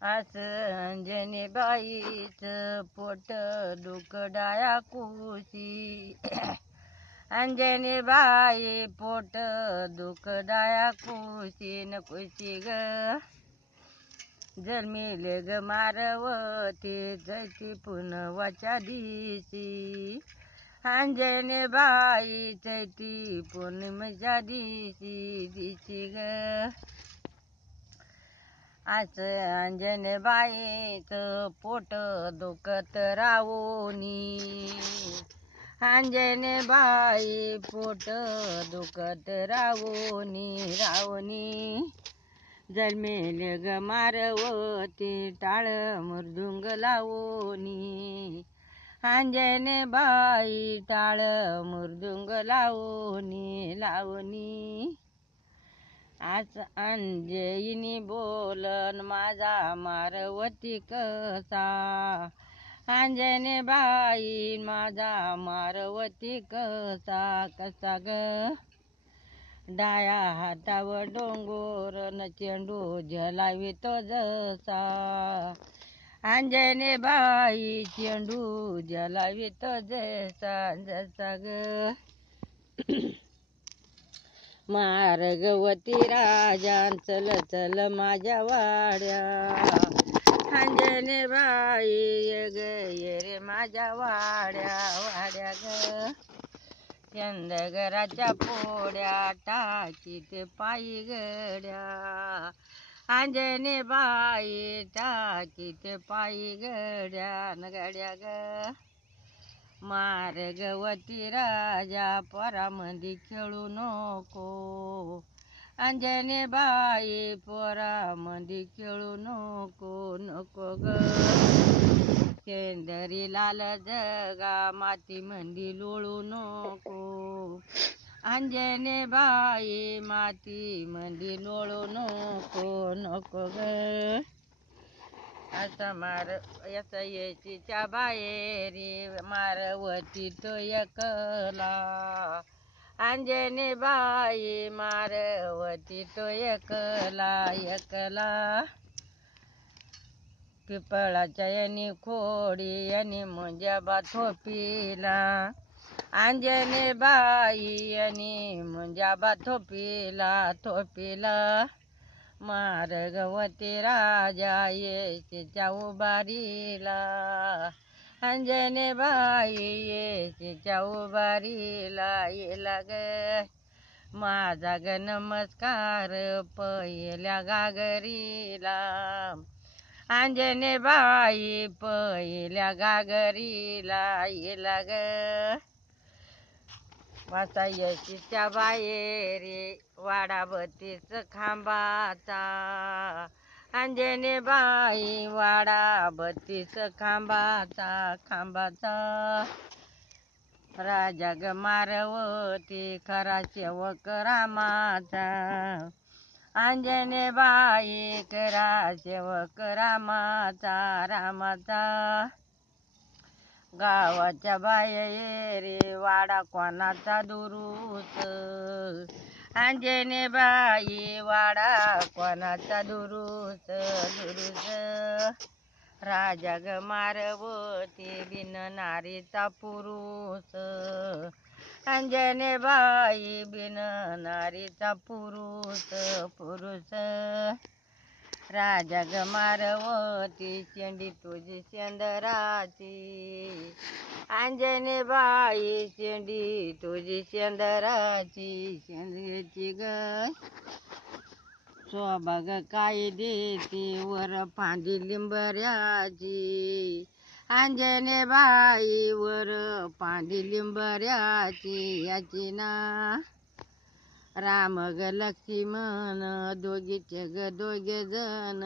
अंजनी बाईचं पोट दुखडाया कुशी अंजनी बाई पोट दुखडाया कुशीन कुशी ग जन्मिले ग मारवती जैती पुनवाच्या दिशी अंजनी बाई चैती पौर्णिमेच्या दिशी ग आज अंजनी बाईचं पोट दुखत रावोनी अंजनी बाई पोट दुखत रावोनी जन्मेले ग मारवती टाळ मृदुंग लावोनी अंजनी बाई टाळ मृदुंग लावोनी आज अंजनी बोलन माझा मारवती कसा अंजनी बाई माझा मारवती कसा ग डाया हातावर डोंगर न चेंडू झलावितो जसा अंजनी बाई चेंडू झलावितो जसा ग मार्गवती राजान चल चल माझ्या वाड्या अंजनी बाई ये रे माझ्या वाड्या ग चंदगराच्या पोड्या टाकीत पायी गड्या अंजनी बाई टाकीत पायी गड्या ग मार्गवती राजा पोरामंदी खेळू नको अंजनी बाई पोरामंदी खेळू नको ग शेंदरी लाल जगा मातीमंदी लोळू नको अंजनी बाई मातीमंदी लोळू नको ग याचा येशीच्या बाहेरी मारवती तो एकला अंजनी बाई मारवती तो एकला पिपळाच्या यानी खोडी यानी मुंजाबा थोपीला अंजनी बाई यानी मुंजाबा थोपीला मार्गवती राजा येशीच्या उभारीला अंजनी बाई येशीच्या उभारीला येला ग माझा ग नमस्कार पहिल्या गागरीला अंजनी बाई पहिल्या गागरीला येला ग वासा येशीच्या बाहेरी वाडा बत्तीस खांबाचा अंजनी बाई वाडा बत्तीस खांबाचा राजा ग मारवती खरा सेवक रामाचा अंजनी बाई खरा सेवक रामाचा गावाच्या बाहेर रे वाडा कोणाचा दुरुस अंजनी बाई वाडा कोणाचा दुरुस राजा ग मारवती बिन नारीचा पुरुष अंजनी बाई बिन नारीचा पुरुष राजा ग मारवती शेंडी तुझी शेंदराची अंजनी बाई शेंडी तुझी शेंदराची ग सोबग काय देती वर फांदी लिंबऱ्याची अंजनी बाई वर फांदी लिंबऱ्याची याची ना राम ग लक्ष्मण दोघे जण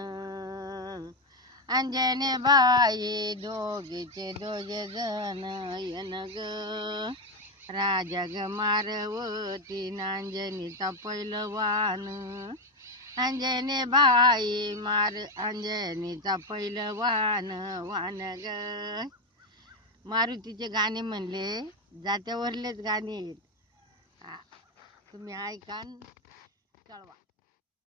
अंजनी बाई दोघे जण येन ग राजा ग मारवती अंजनीचा पैलवान अंजनी बाई अंजनीचा पैलवान ग मारुतीचे गाणे म्हणले जात्यावरलेच गाणे आहेत. तुम्ही ऐका कळवा.